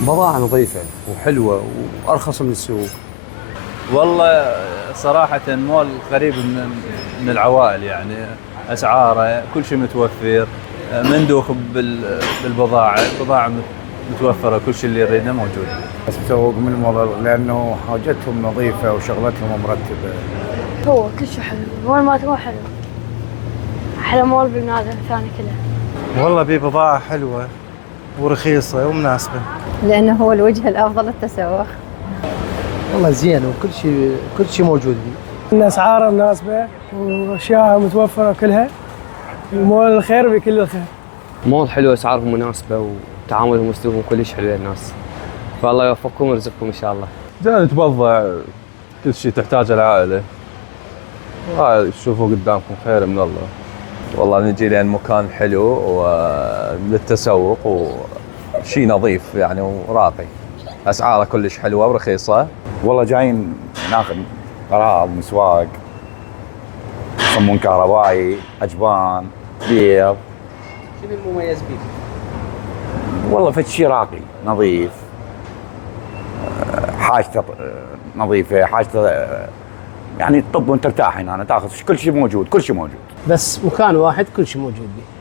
بضاعة نظيفة وحلوة وأرخص من السوق. والله صراحة مول قريب من العوائل، يعني أسعاره كل شيء متوفر، مندوخ بالبضاعة، البضاعة متوفرة، كل شيء اللي يريده موجود. السوق من المول لأنه حاجتهم نظيفة وشغلتهم مرتبة. هو كل شيء حلو، وين ما تروح حلو، أحلى مول بالبلاد الثانية كلها. والله ببضاعة حلوة ورخيصة ومناسبة. لأنه هو الوجه الأفضل للتسوق. والله زين وكل شيء موجود فيه. إن أسعاره مناسبة وأشياء متوفرة كلها، ومول الخير بكل الخير. مول حلو، أسعارهم مناسبة وتعاملهم وأسلوبهم كلش حلو للناس، فالله يوفقكم ويرزقكم إن شاء الله. جاي نتوضع كل شيء تحتاجه العائلة، هاي تشوفوا قدامكم خير من الله. والله نجي لأن مكان حلو وللتسوق وشيء نظيف يعني وراقي، أسعاره كلش حلوة ورخيصة. والله جايين ناخذ أغراض مسواق، صمون كهربائي، أجبان، بيض. شنو المميز فيه؟ والله فد شيء راقي نظيف، حاجته نظيفة، حاجته يعني طب وانت ترتاح هنا، تاخذ كل شيء موجود، كل شيء موجود. بس مكان واحد كل شيء موجود فيه.